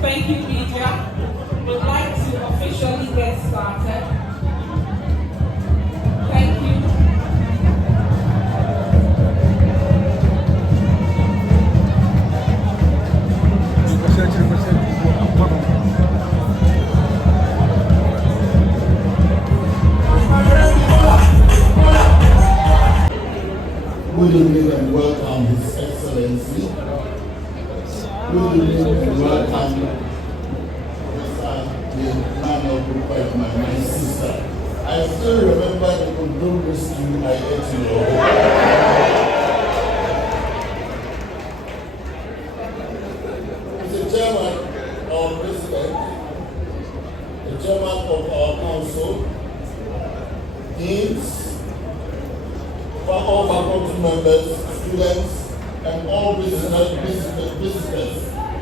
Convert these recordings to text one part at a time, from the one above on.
Thank you, media. We'd like to officially get started. Thank you. Good evening and welcome, His Excellency. Good evening and welcome, Naana Opoku Agyemang, my sister. I still remember the condom rescue I ate in your home. Mr. Chairman, our President, the Chairman of our Council, Deans, all faculty members, students, and all visitors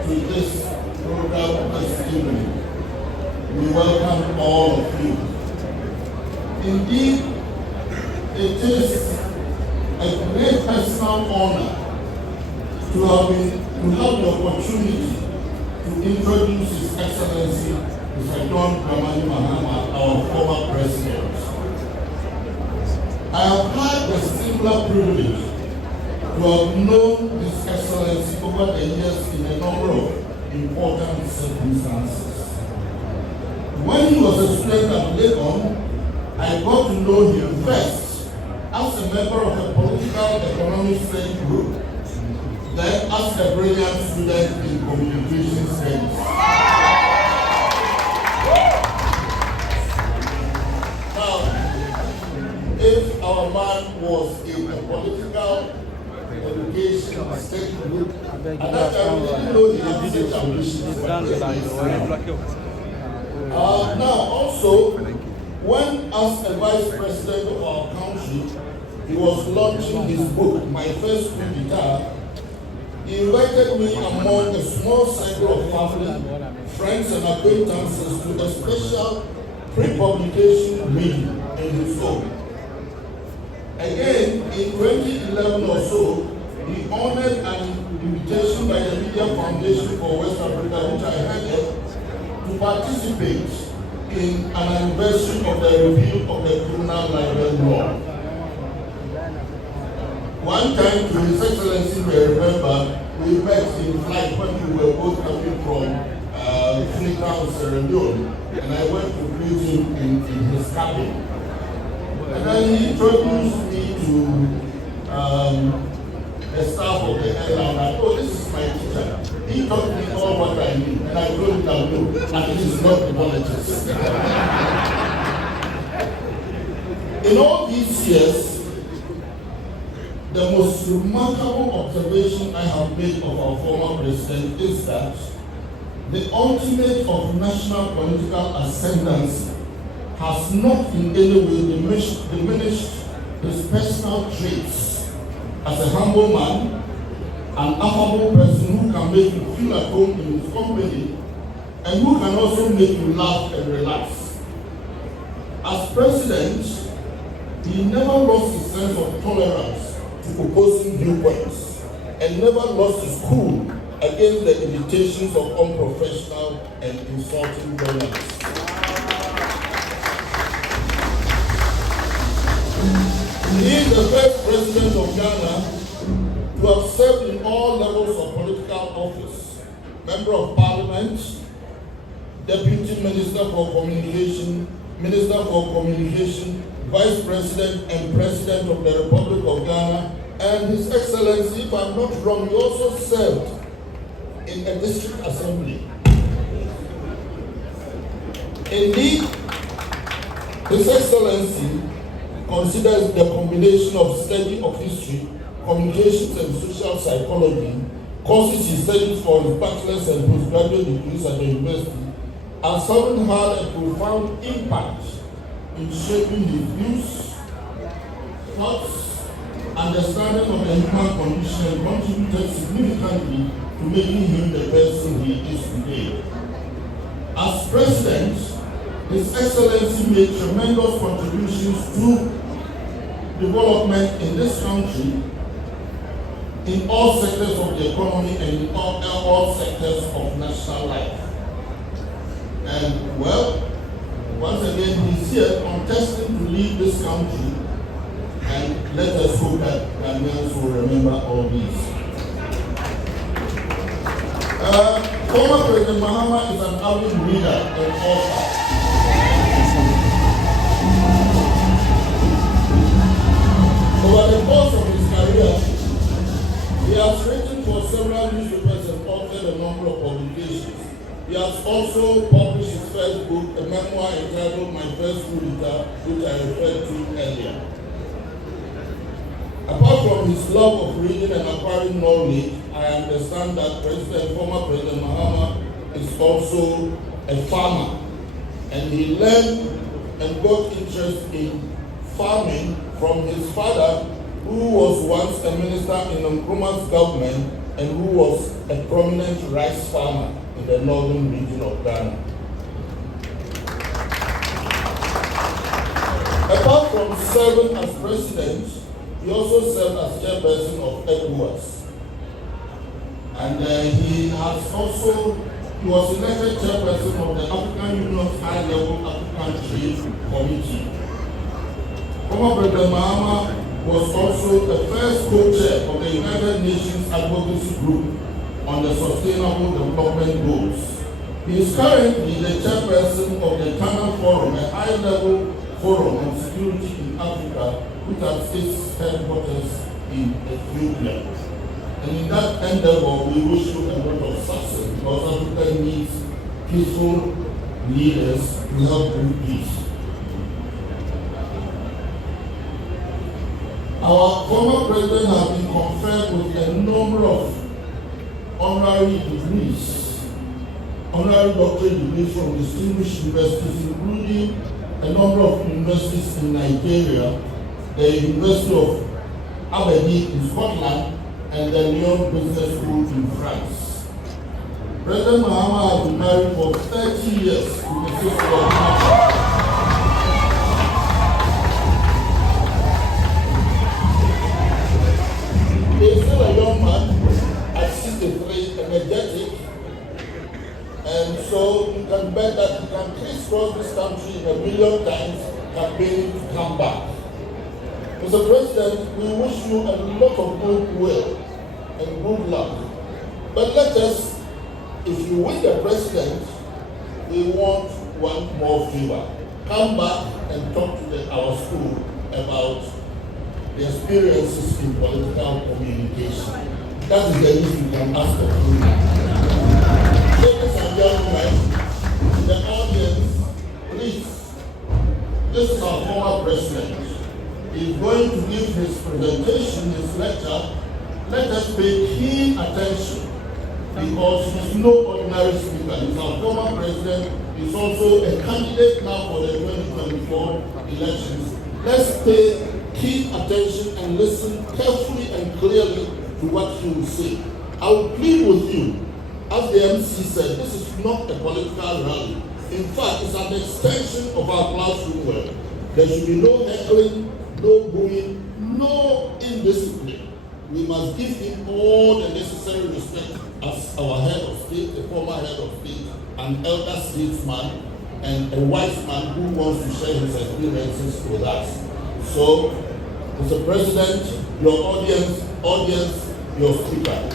to this program this evening. We welcome all of you. Indeed, it is a great personal honor to have the opportunity to introduce His Excellency Mr. Mahama, our former president. I have had the singular privilege to have known His Excellency over the years in a number of important circumstances. When he was a student at Legon, I got to know him first as a member of a political economic study group, then as a brilliant student in communication studies. If our man was in a political education study group, at that time we didn't know he had such ambitions. Now also, when as a vice president of our country, he was launching his book, My First School Guitar, he invited me among a small circle of family, friends and acquaintances to a special pre-publication meeting in his home. Again, in 2011 or so, he honored an invitation by the Media Foundation for West Africa, which I headed, to participate in an anniversary of the review of the criminal libel law. One time, to His Excellency may remember, we met in flight when we were both coming from Freetown, Sierra Leone, and I went to greet him in his cabin. And then he introduced me to the staff of the airline. I thought, this is my teacher. He taught me all what I knew, and I told him that no, at least not the politics. In all these years, the most remarkable observation I have made of our former president is that the ultimate of national political ascendancy has not in any way diminished his personal traits as a humble man, an affable person who can make you feel at home in his company, and who can also make you laugh and relax. As president, he never lost his sense of tolerance to opposing viewpoints, and never lost his cool against the imitations of unprofessional and insulting journalists. He is the first president of Ghana to have served in all levels of political office: Member of Parliament, Deputy Minister for Communication, Vice President and President of the Republic of Ghana, and His Excellency, if I'm not wrong, he also served in a district assembly. Indeed, His Excellency considers the combination of study of history, communications and social psychology, courses he studied for his bachelor's and postgraduate degrees at the university, as having had a profound impact in shaping his views, thoughts, understanding of the human condition, and contributed significantly to making him the person he is today. As president, His Excellency made tremendous contributions to development in this country in all sectors of the economy and in all sectors of national life. And well, once again, he's here contesting to lead this country. And let us hope that Ghanaians will remember all these. Former President Mahama is an avid reader and author. Over the course of his career, he has written for several newspapers and authored a number of publications. He has also published his first book, a memoir entitled My First Coup d'etat, which I referred to earlier. Apart from his love of reading and acquiring knowledge, I understand that former President Mahama is also a farmer, and he learned and got interest in farming from his father, who was once a minister in Nkrumah's government and who was a prominent rice farmer in the northern region of Ghana. Apart from serving as president, he also served as chairperson of ECOWAS. And he was elected chairperson of the African Union's High-Level African Trade Committee. Former President Mahama was also the first co-chair of the United Nations Advocacy Group on the Sustainable Development Goals. He is currently the chairperson of the Naana Forum, a high-level forum on security in Africa, which has its headquarters in Ethiopia. And in that endeavor, we wish you a lot of success, because Africa needs peaceful leaders to help bring peace. Our former president has been conferred with a number of honorary degrees, honorary doctorate degrees from distinguished universities, including a number of universities in Nigeria, the University of Aberdeen in Scotland, and the Lyon Business School in France. President Mahama has been married for 30 years with the sister of Naana. He is still a young man at 63, energetic, and so you can bet that he can crisscross this country a million times campaigning to come back. Mr. President, we wish you a lot of goodwill and good luck. But let us, if you win the president, we want one more favor. Come back and talk to our school about the experiences in political communication. That is the least we can ask of you. Ladies and gentlemen, the audience, please, this is our former president. He's going to give his presentation, his lecture. Let us pay keen attention, because he's no ordinary speaker. He's our former president. He's also a candidate now for the 2024 elections. Let's pay keen attention and listen carefully and clearly to what he will say. I will plead with you, as the MC said, this is not a political rally. In fact, it's an extension of our classroom work. There should be no heckling, no booing, no indiscipline. We must give him all the necessary respect as our head of state, a former head of state, an elder statesman, and a wise man who wants to share his experiences with us. So, Mr. President, your audience, your speaker.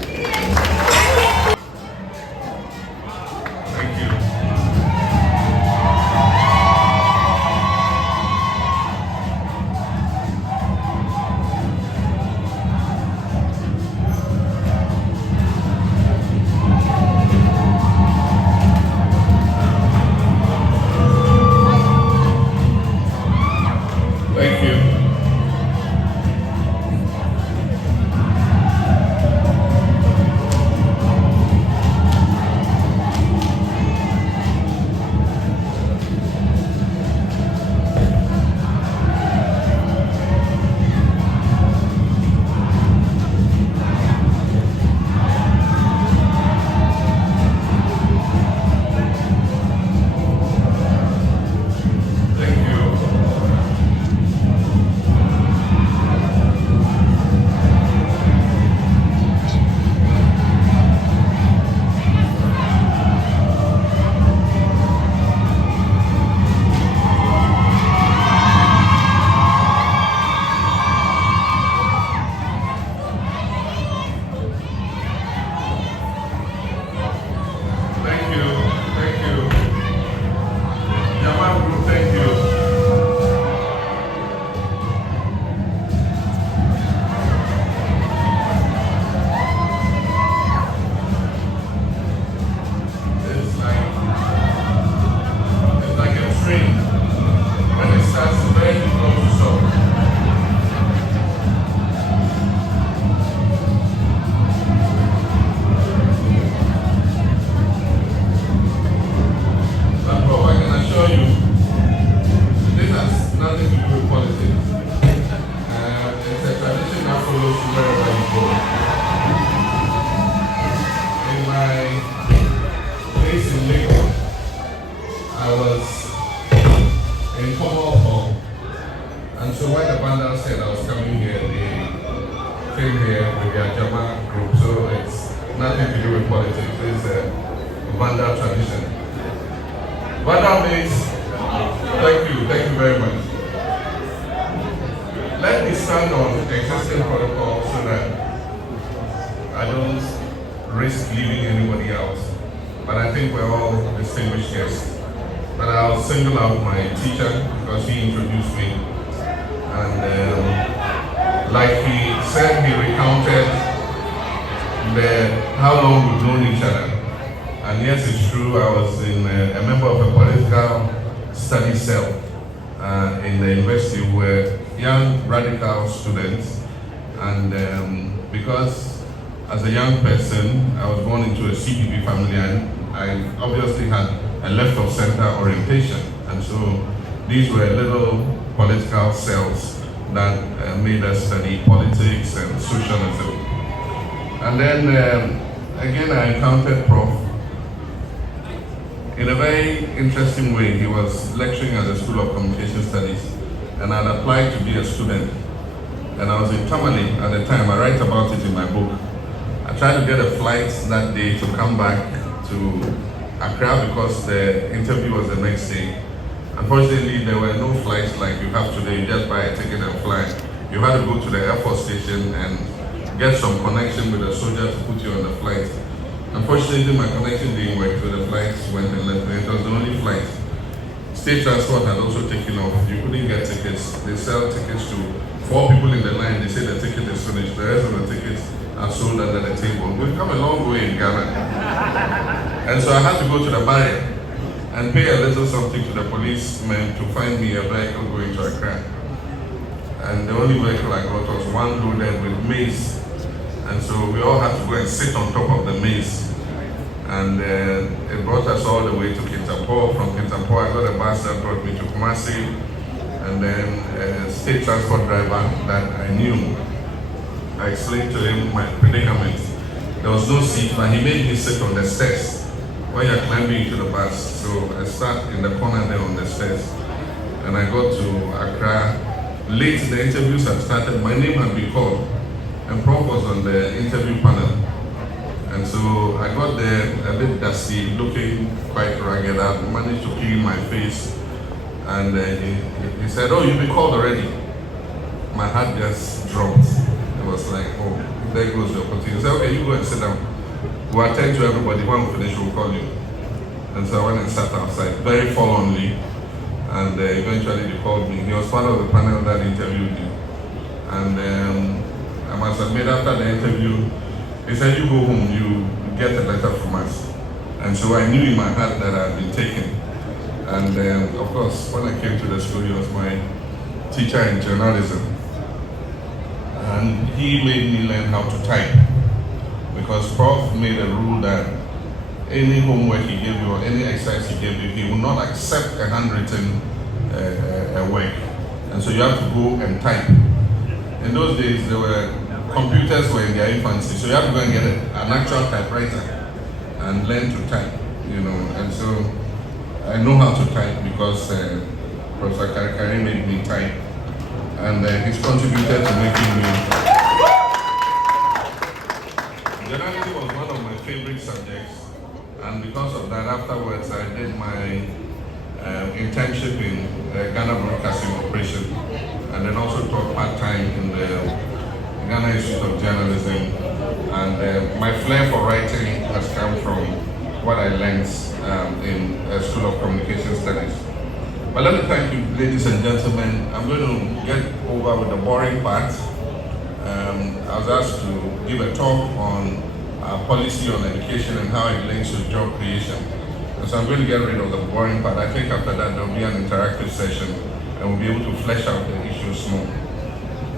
nothing to do with politics. It's a Vanda tradition. Vanda means, thank you very much. Let me stand on existing protocol so that I don't risk leaving anybody out. But I think we're all distinguished guests. But I'll single out my teacher because he introduced me. And like he said, he recounted how long we've known each other. And yes, it's true, I was a member of a political study cell in the university. We were young radical students. And because as a young person, I was born into a CPP family, and I obviously had a left of center orientation. And so these were little political cells that made us study politics and socialism. And then again, I encountered Prof. in a very interesting way. He was lecturing at the School of Communication Studies, and I'd applied to be a student. And I was in Tamale at the time. I write about it in my book. I tried to get a flight that day to come back to Accra because the interview was the next day. Unfortunately, there were no flights like you have today. You just buy a ticket and fly. You had to go to the Air Force station and get some connection with a soldier to put you on the flight. Unfortunately, my connection didn't work, so the flights went and left me. It was the only flight. State transport had also taken off. You couldn't get tickets. They sell tickets to 4 people in the line. They say the ticket is finished. The rest of the tickets are sold under the table. We've come a long way in Ghana. And so I had to go to the barrier and pay a little something to the policemen to find me a vehicle going to Accra. And the only vehicle I got was one loaded with maize. And so we all had to go and sit on top of the maize. And it brought us all the way to Kintampo. From Kintampo, I got a bus that brought me to Kumasi. And then a state transport driver that I knew, I explained to him my predicament. There was no seat, but he made me sit on the stairs when you're climbing into the bus. So I sat in the corner there on the stairs. And I got to Accra. Late, the interviews had started. My name had been called. And Prof was on the interview panel. And so I got there a bit dusty, looking quite ragged. I managed to clean my face. And he said, "Oh, you've been called already." My heart just dropped. It was like, oh, there goes the opportunity. He said, "Okay, you go and sit down. We'll attend to everybody. When we finish, we'll call you." And so I went and sat outside, very forlornly. And eventually they called me. He was part of the panel that interviewed me. And I must admit, after the interview, he said, "You go home, you get a letter from us." And so I knew in my heart that I had been taken. And of course, when I came to the school, he was my teacher in journalism. And he made me learn how to type. Because Prof made a rule that any homework he gave you or any exercise he gave you, he will not accept a handwritten work. And so you have to go and type. In those days, computers were in their infancy, so you have to go and get an actual typewriter and learn to type, And so I know how to type because Professor Karikari made me type, and he's contributed to making me. Journalism was one of my favorite subjects, and because of that, afterwards I did my internship in Ghana Broadcasting Corporation, and then also taught part-time in the Ghana Institute of Journalism. And my flair for writing has come from what I learned in a School of Communication Studies. But let me thank you, ladies and gentlemen. I'm going to get over with the boring part. I was asked to give a talk on policy on education and how it links to job creation. And so I'm going to get rid of the boring part. I think after that there will be an interactive session and we'll be able to flesh out the issues more.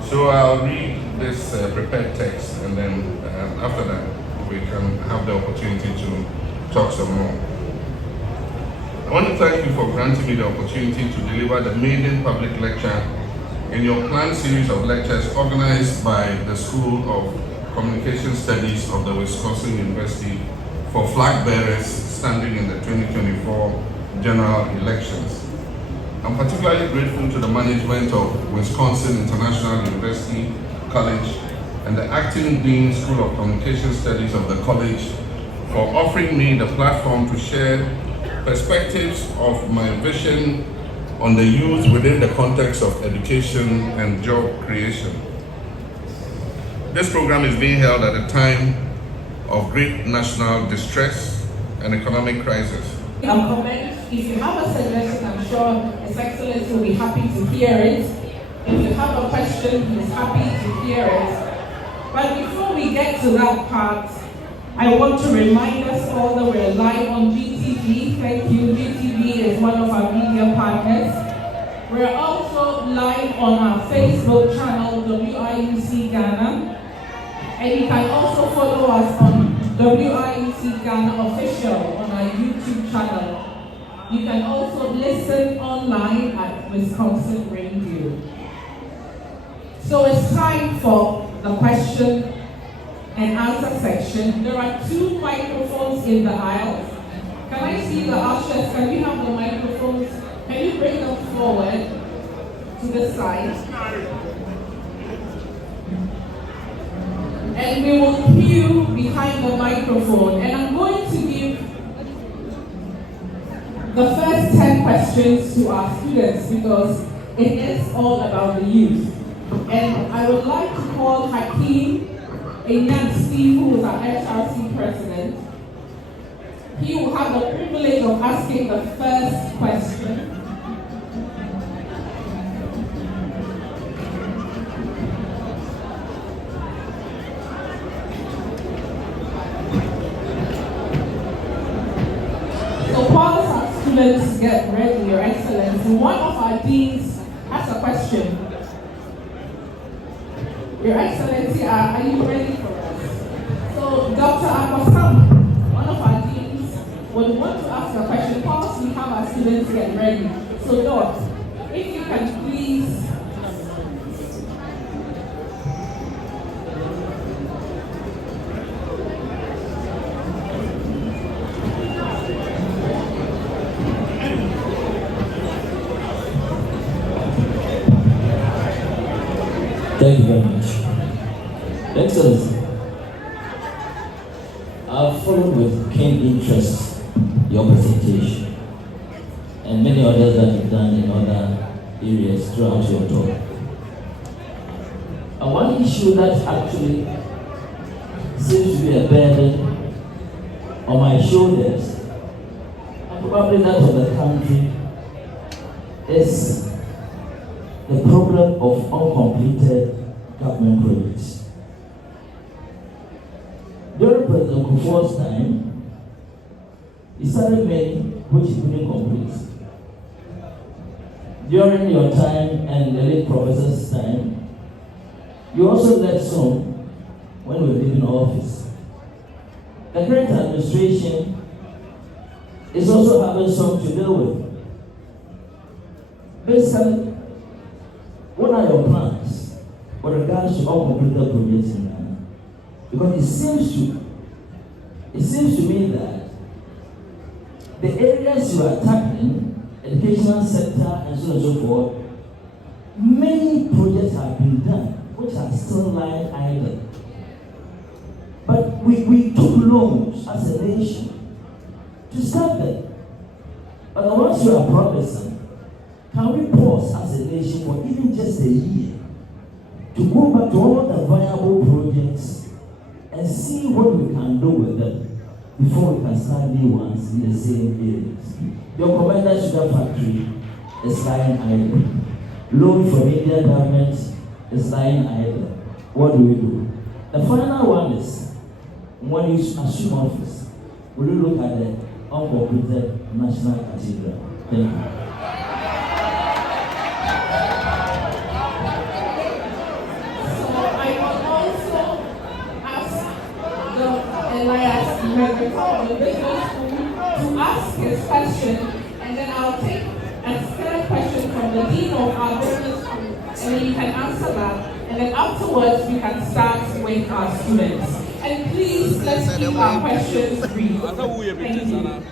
So I'll read this prepared text, and then after that we can have the opportunity to talk some more. I want to thank you for granting me the opportunity to deliver the maiden public lecture in your planned series of lectures organized by the School of Communication Studies of the Wisconsin University for flag bearers standing in the 2024 general elections. I'm particularly grateful to the management of Wisconsin International University College and the Acting Dean, School of Communication Studies of the College, for offering me the platform to share perspectives of my vision on the youth within the context of education and job creation. This program is being held at a time of great national distress and economic crisis. A comment, if you have a suggestion, I'm sure His Excellency will be happy to hear it. If you have a question, he's happy to hear it. But before we get to that part, I want to remind us all that we're live on GTV. Thank you. GTV is one of our media partners. We're also live on our Facebook channel, WIUC Ghana. And you can also follow us on WIUC Ghana Official on our YouTube channel. You can also listen online at Wisconsin Radio. So it's time for the question and answer section. There are 2 microphones in the aisle. Can I see the ushers? Can we have the microphones? Can you bring them forward to the side? And we will queue behind the microphone. And I'm going to give the first 10 questions to our students because it is all about the youth. And I would like to call Hakeem Steve, who is our HRC president. He will have the privilege of asking the first question. So whilst our students get ready, Your Excellency, one of our deans has a question. Your Excellency, are you ready for us? So, Dr. Akosam, one of our deans, would want to ask a question. Whilst we have our students get ready. So, Doc, if you can please. Thank you very much. Excellency, I've followed with keen interest your presentation and many others that you've done in other areas throughout your talk. And one issue that actually seems to be a burden on my shoulders, and probably that of the country, is the problem of uncompleted government projects. During President Kufuor's time, he started many which he couldn't complete. During your time and the late professor's time, you also led some when we were leaving office. The current administration is also having some to deal with. Basically, what are your plans with regards to uncompleted projects in Ghana? Because it seems to me that the areas you are tackling, educational sector and so on and so forth, many projects have been done which are still lying idle. But we took loans as a nation to start them. But once you are promising, can we pause as a nation for even just a year to go back to all the viable projects and see what we can do with them before we can start new ones in the same areas? Your Commander Sugar Factory is lying idle. Loan from Indian government is lying idle. What do we do? The final one is, when you assume office, will you look at the uncompleted National Cathedral? Thank you. Elias Megacom, the business school, to ask his question, and then I'll take a third question from the dean of our business school, and then you can answer that, and then afterwards we can start with our students. And please, let's keep our questions brief. Thank you.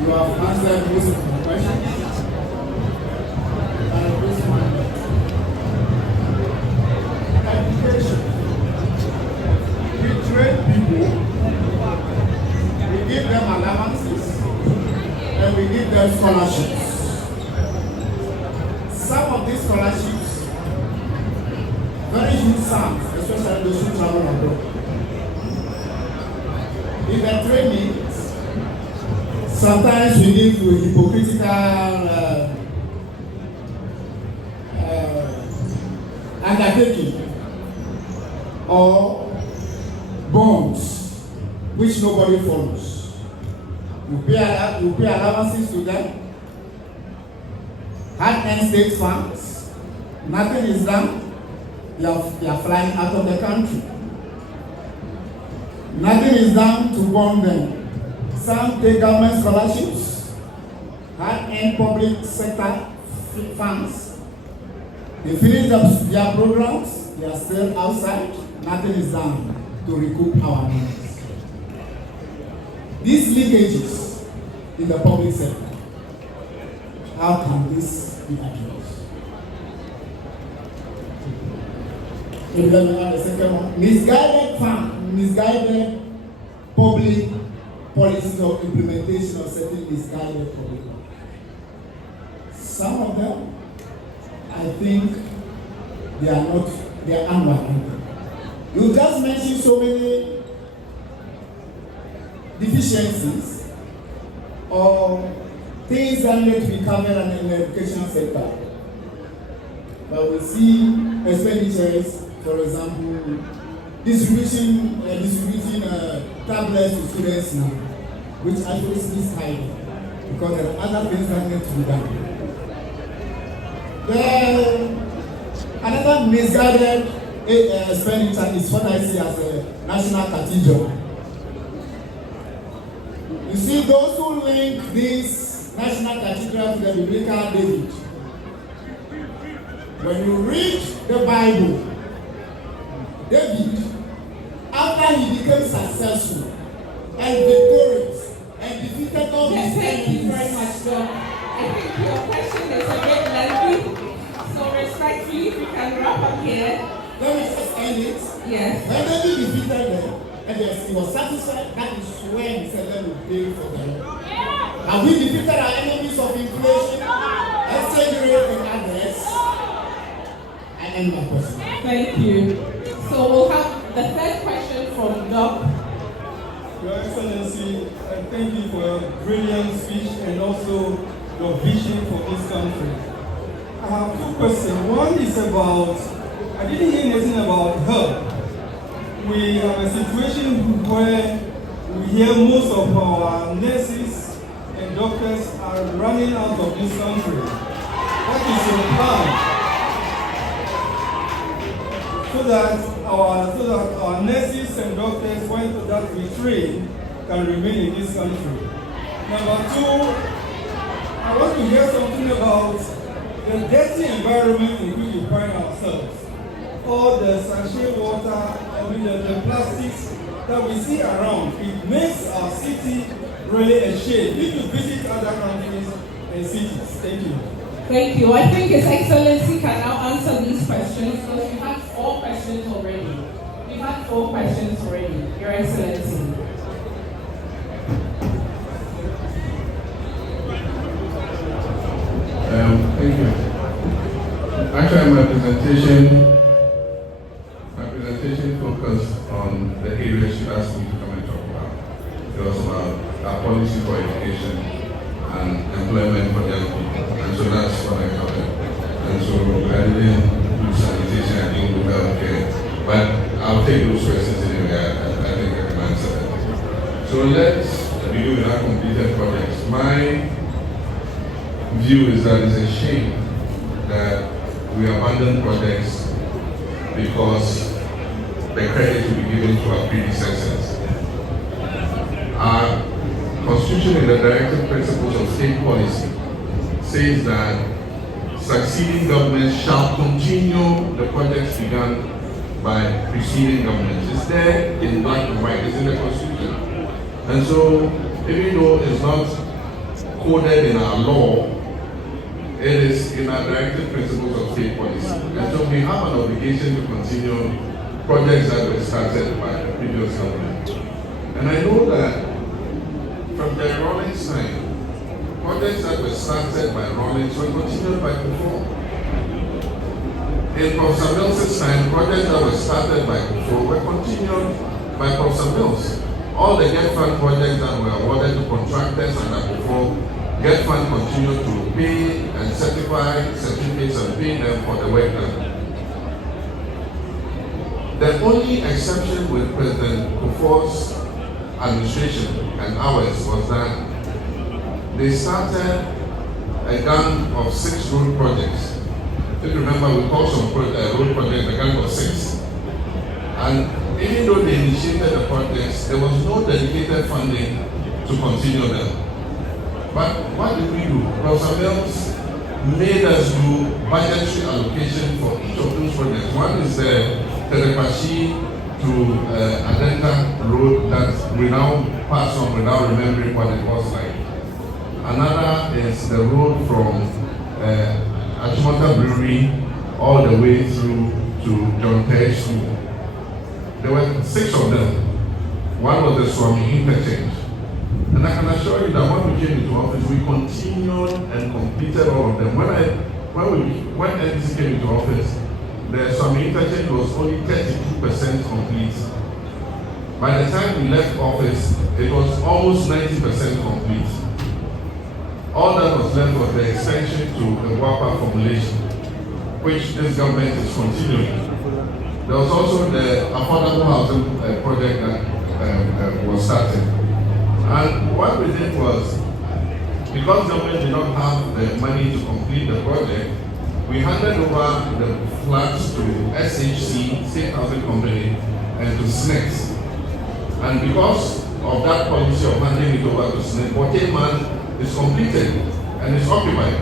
You have answered most of the questions. Education. We train people, we give them allowances, and we give them scholarships. Some of these scholarships, very huge sums, especially those who travel abroad. In the training, sometimes we give you hypocritical undertaking or bonds which nobody follows. You pay allowances to them, hard-earned state funds, nothing is done, they are flying out of the country. Nothing is done to bond them. Some take government scholarships, hard-earned public sector funds. They finish their programs, they are still outside, nothing is done to recoup our monies. These leakages in the public sector, how can this be addressed? And then we have the second one, misguided public policies or implementation of certain misguided public policies. Some of them, I think they are unwarranted. You just mentioned so many deficiencies or things that need to be covered in the education sector. But we see expenditures, for example, distributing tablets to students now, which actually is misguided because there are other things that need to be done. Another misguided expenditure is what I see as a national cathedral. You see, those who link this national cathedral to the biblical David, when you read the Bible, David, after he became successful and victorious and defeated all his enemies. Thank you very much, Doc. I think your question is a bit lengthy. So respectfully, we can wrap up here. Let me just end it. Yes. When David defeated them, and he was satisfied, that is when he said, let me pay for them. And we defeated our enemies of inflation, exchange rate, and others. I end my question. Thank you. So we'll have the third question from Doc. Your Excellency, I thank you for your brilliant speech and also your vision for this country. I have two questions. One is about, I didn't hear anything about health. We have a situation where we hear most of our nurses and doctors are running out of this country. What is your plan? So that our nurses and doctors, that we train, can remain in this country. Number two, I want to hear something about the dirty environment in which we find ourselves. All the sachet water, the plastics that we see around, it makes our city really a shame. If you visit other countries and cities. Thank you. Thank you. I think His Excellency can now answer these questions because we had 4 questions already. We had 4 questions already, Your Excellency. Thank you. Actually, my presentation focused on the areas you asked me to come and talk about. It was about our policy for education and employment for young people. And so that's what I covered. And so I didn't do sanitation, I didn't do healthcare. But I'll take those questions anyway. I think I can answer them. So let's begin with our completed projects. My view is that it's a shame that we abandon projects because the credit will be given to our predecessors. Our Constitution in the Directive Principles of State Policy says that succeeding governments shall continue the projects begun by preceding governments. It's there in black and white, it's in the Constitution. And so, even though it's not coded in our law, it is in our directive principles of state policy. And so we have an obligation to continue projects that were started by the previous government. And I know that from the Rawlings time, projects that were started by Rawlings were continued by Kufuor. In Professor Mills' time, projects that were started by Kufuor were continued by Professor Mills. All the GET Fund projects that were awarded to contractors under Kufuor, GET Fund continued to pay and certify certificates and pay them for the work done. The only exception with President Kufuor's administration and ours was that they started a gang of 6 road projects. If you remember, we called some road projects a gang of 6. And even though they initiated the projects, there was no dedicated funding to continue them. But what did we do? Professor Mills made us do budgetary allocation for each of those projects. One is the Telepashi to Adenta road that we now pass on without remembering what it was like. Another is the road from Achimota Brewery all the way through to John Terry School. There were 6 of them. One was the Swami Interchange. And I can assure you that when we came into office, we continued and completed all of them. When NDC came into office, the Swami Interchange was only 32% complete. By the time we left office, it was almost 90% complete. All that was left was the extension to the WAPA formulation, which this government is continuing. There was also the affordable housing project that was started. And what we did was, because government did not have the money to complete the project, we handed over the flats to SHC, State Housing Company, and to SNEX. And because of that policy of handing it over to SNEX, Boteman is completed and is occupied.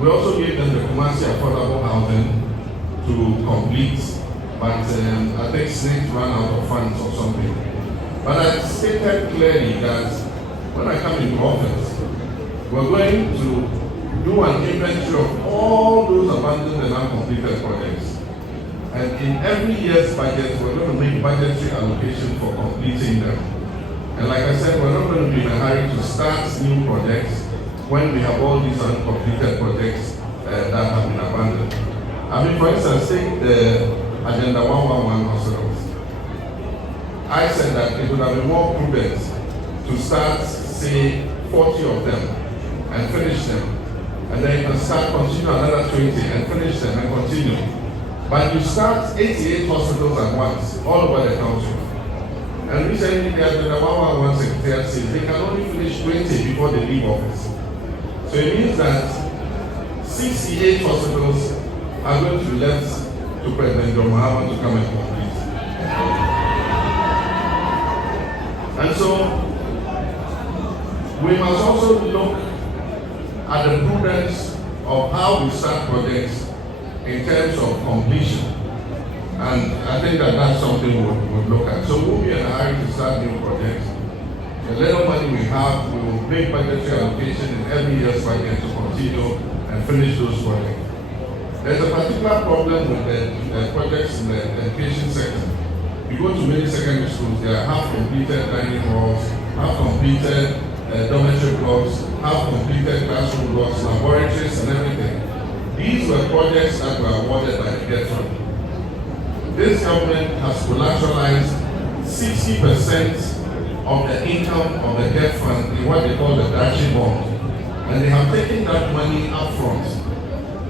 We also gave them the Kumasi affordable housing to complete, but I think SNEX ran out of funds or something. But I stated clearly that when I come into office, we're going to do an inventory of all those abandoned and uncompleted projects. And in every year's budget, we're going to make budgetary allocation for completing them. And like I said, we're not going to be in a hurry to start new projects when we have all these uncompleted projects that have been abandoned. I mean, for instance, take the Agenda 111 hospitals. I said that it would have been more prudent to start, say, 40 of them and finish them. And then you can start, continue another 20 and finish them and continue. But you start 88 hospitals at once, all over the country. And recently, the Agenda 111 Secretariat says they can only finish 20 before they leave office. So it means that 68 hospitals are going to be left to President Mahama to come and complete. And so, we must also look at the prudence of how we start projects in terms of completion. And I think that that's something we'll look at. So we'll be in a hurry to start new projects. The little money we have, we will make budgetary allocation in every year's budget to continue and finish those projects. There's a particular problem with the projects in the education sector. You go to many secondary schools, they are half completed dining halls, half completed dormitory blocks, half completed classroom blocks, laboratories and everything. These were projects that were awarded by the GET Fund. This government has collateralized 60% of the income of the GET Fund in what they call the Dachi bond. And they have taken that money up front.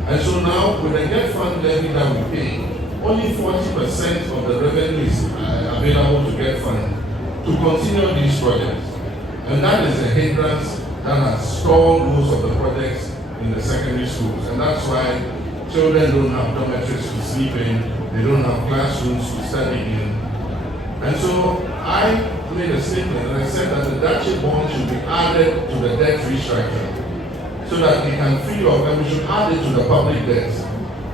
And so now with the GET Fund levy that we pay, only 40% of the revenue is available to GET Fund to continue these projects. And that is a hindrance that has stalled most of the projects in the secondary schools. And that's why children don't have dormitories to sleep in, they don't have classrooms to study in. And so I made a statement and I said that the Dachi bond should be added to the debt restructure so that it can free up, and we should add it to the public debt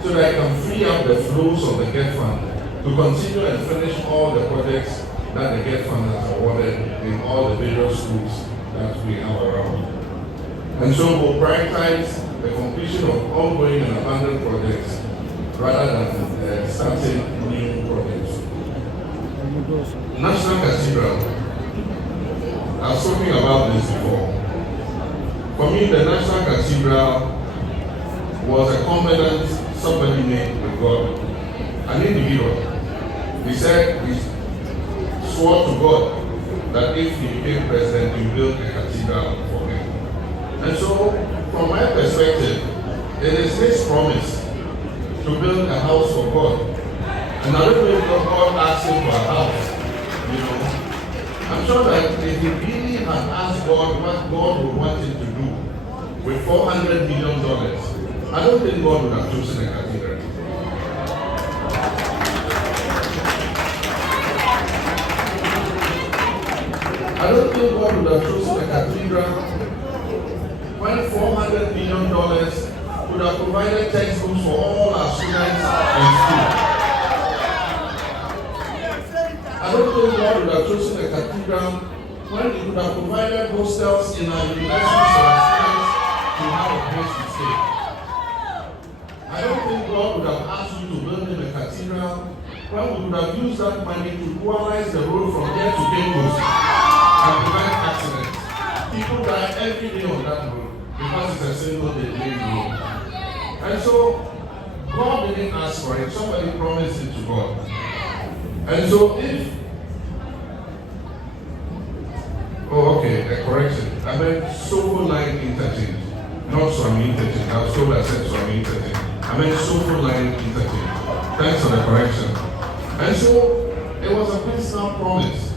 so that it can free up the flows of the GET Fund to continue and finish all the projects that the GET Fund has awarded in all the various schools that we have around. And so we'll prioritize the completion of ongoing and abandoned projects rather than starting new projects. National Cathedral, I've spoken about this before. For me, the National Cathedral was a covenant somebody made with God, an individual. He said, he swore to God that if he became president, he would build a cathedral for him. And so, from my perspective, it is his promise to build a house for God. And I don't know if God asked him for a house, you know. I'm sure that if he really had asked God what God would want him to do with $400 million, I don't think God would have chosen a cathedral. I don't think God would have chosen a cathedral when $400 million would have provided textbooks for all our students in school. I don't think God would have chosen a cathedral when He would have provided hostels in our universities for our students to have a place to stay. I don't think God would have asked you to build him a cathedral when we would have used that money to equalize the road from here to Campus and prevent accidents. People die every day on that road because it's a single lane road. And so, God didn't ask for it, somebody promised it to God. And so if, a correction, I meant Sofo Line Interchange, not Swami Interchange. I was told I said Swami Interchange. I meant Sofo Line Interchange. Thanks for the correction. And so, it was a personal promise.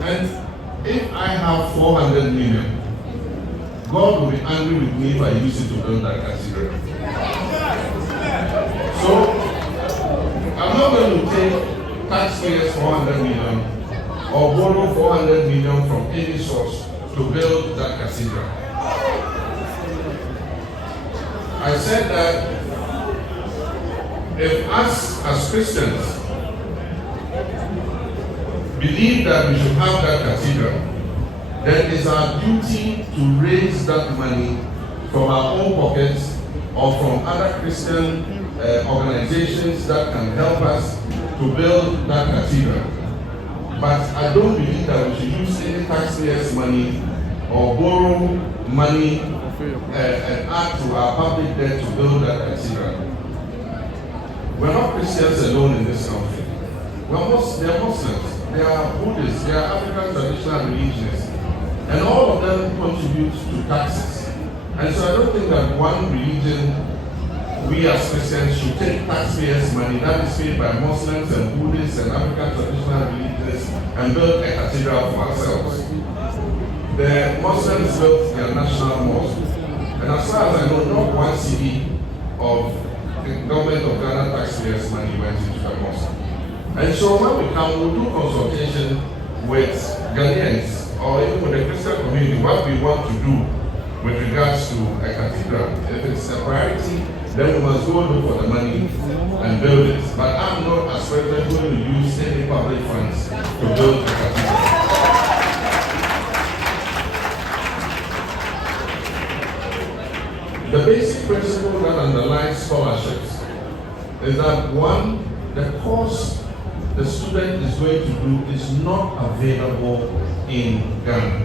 And if I have 400 million, God will be angry with me if I use it to build that cathedral. So, I'm not going to take taxpayers 400 million or borrow 400 million from any source to build that cathedral. I said that if us as Christians believe that we should have that cathedral, then it's our duty to raise that money from our own pockets or from other Christian organizations that can help us to build that cathedral. But I don't believe that we should use any taxpayers' money or borrow money and add to our public debt to build that cathedral. We're not Christians alone in this country. There are Muslims, there are Buddhists, there are African traditional religions, and all of them contribute to taxes. And so I don't think that one religion, we as Christians, should take taxpayers' money that is paid by Muslims and Buddhists and African traditional religions and build a cathedral for ourselves. The Muslims built their national mosque, and as far as I know, not one cedi of the government of Ghana taxpayers' money went into the mosque. And so when we come, we'll do consultation with Ghanaians or even with the Christian community, what we want to do with regards to a cathedral. If it's a priority, then we must go look for the money and build it. But I'm not as president going to use any public funds to build a cathedral. The basic principle that underlies scholarships is that one, the course the student is going to do is not available in Ghana.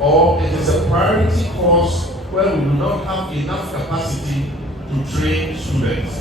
Or it is a priority course where we do not have enough capacity to train students.